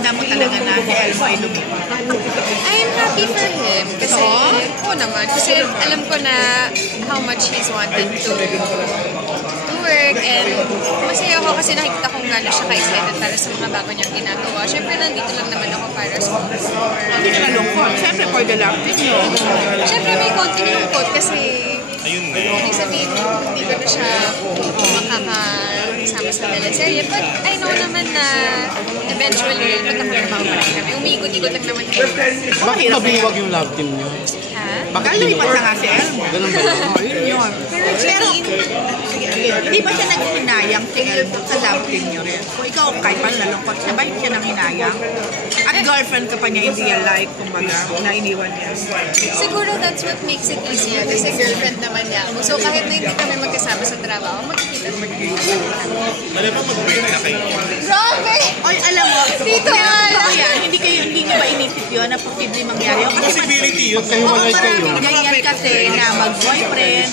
pakiramdam mo talaga na si Elmo ay lumipat? I'm happy for him kasi, naman, kasi alam ko na how much he's wanted to work and masaya ako kasi nakikita kong gano'n siya ka-excited para sa mga bago niyang ginagawa. Siyempre, nandito lang naman ako para sa Hindi ka nalungkot. Siyempre, for the love team nyo. Siyempre, may konting lungkot kasi Ayun sabihin, hindi ko na siya makakasama sa teleserye. But I know naman na eventually, magkakatrabaho pa rin kami. Umikot-ikot lang naman kami. Bakit mabiwag yung love team nyo? Ha? Bakit Lumipat na nga si Elmo. Ganun ba yun? Yun yun. Pero, hindi ba siya naghinayang si Elmo sa love team nyo rin? Kung ikaw kahit pa nalungkot, sabay siya nang hinayang? At girlfriend ka pa niya in real life, kumbaga, na iniwan niya. Siguro that's what makes it easier kasi girlfriend naman niya ako. So kahit na hindi kami magkasama sa trabaho, magkikita Alam mo, mag-break na kayo. Grabe! Oy, alam mo, Dito yan, hindi nyo ba inisip yun na posible mangyari? Possibility yun. Magkahiwalay kayo. Ganyan kasi na mag-boyfriend,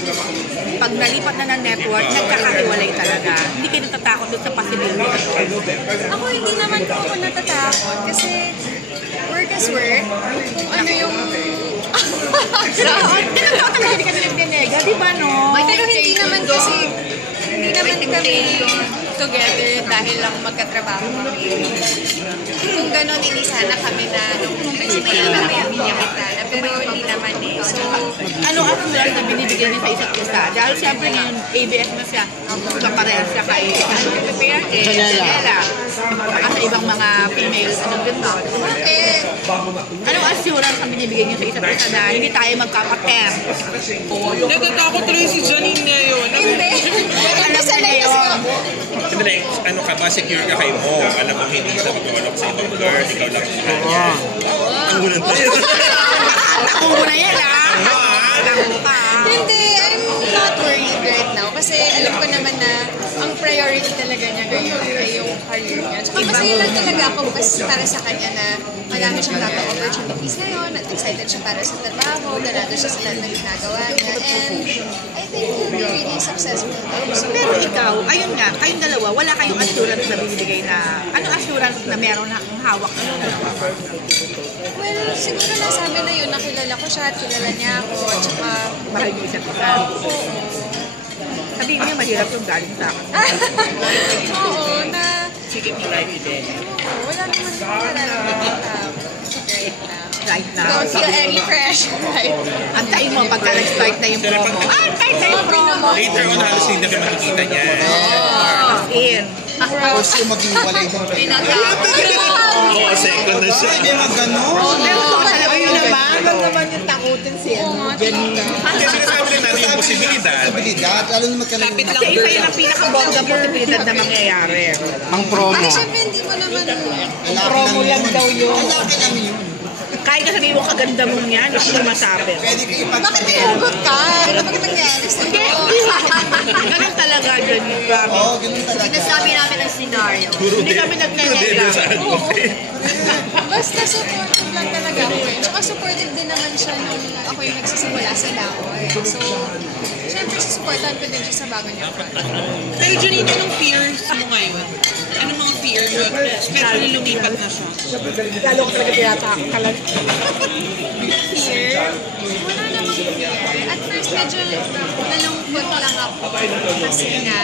pag nalipat na ng network, nagkakahiwalay talaga. Hindi kayo natatakot doon sa possibility. Ako hindi naman po ako natatakot kasi work is work. Kung ano yung... Grabe! Tinatawag talaga hindi kami nagdenega, di ba no? Pero hindi naman kasi... Hindi naman kami together dahil lang magkatrabaho kami. Kung gano'n, hindi sana kami na nagsimula kami ang kita. Pero hindi naman eh. So, Ano ang sulat na binibigyan niya sa isa't isa? Dahil siyempre ngayon, ABS na siya. Kaparehas siya kay Janela. At sa ibang mga female, din ba? bakit? Anong assurance ang binibigyan niyo sa isa't isa na hindi tayo magkakatem? Natatakot tuloy si Janine ngayon. Hindi. Alam mo na yun. Sandali, ano ka ba? Secure ka kay Mo. Alam mo, hindi siya magkawalok sa ibang girl. Ikaw lang sa kanya. Ang gulan tayo. Ako muna yan Ako ka. Hindi, I'm not worried right now kasi alam ko naman na ang priority talaga niya ngayon ay yung career niya. Tsaka masaya lang talaga ako kasi para sa kanya na marami siyang dapat opportunities ngayon at excited siya para sa trabaho, ganado siya sa lahat ng ginagawa niya. And I think he'll be really successful. Pero ikaw, ayun nga, kayong dalawa, wala kayong assurance na binibigay na, anong assurance na meron na ang hawak ng dalawa? Well, siguro nasabi na yun, nakilala ko siya at kilala niya ako. At saka, Mahal niyo isa't isa. Sabihin niyo, mahirap yung galing sa akin. oo, na Sige, din. wala naman akong nararamdaman right now. Right now. Don't feel any pressure right now. Antayin mo pagka nag-start na yung promo. Antay na yung promo! Later on, halos hindi na kayo makikita niya. In. Kasi maghiwalay mo. Oo, second na siya. Hindi mag gano'n. Pero ito talaga Ayun yung naman, wag naman yung takutin si Janine. Kasi sinasabi rin natin yung posibilidad. Posibilidad, lalo na magkaroon Lapit ng lang. Kasi isa yun ang pinakabongga posibilidad na mangyayari. ang promo. Ay, syempre, hindi mo naman... Promo lang daw yun. Lalaki lang yun. Kahit ka sabihin mo kaganda mo yan, hindi ko masabi. Pwede kayo Bakit iugot ka? Ano ba nangyari sa'yo? Ganun talaga dyan yung promise. Oo, ganun talaga. Sinasabi namin ang scenario. Hindi kami nagnenegla. Basta supportive lang talaga ako eh. Tsaka supportive din naman siya nung ako yung nagsisimula sa Lahore. So, syempre, susuportahan ko din siya sa bago niya project. Pero Janine, anong fears mo ngayon? Anong mga fears mo? Especially lumipat na siya. Lalo ko talaga tinatakalan. Fear? Wala namang fear. At first, medyo nalungkot lang ako kasi nga,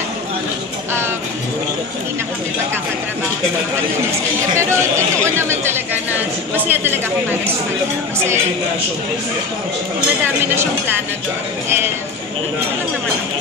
hindi na kami magkakatrabaho sa pag-teleserye. Pero totoo naman talaga na masaya talaga ako para sa kanya. Kasi madami na siyang plano doon. And ano lang naman ako.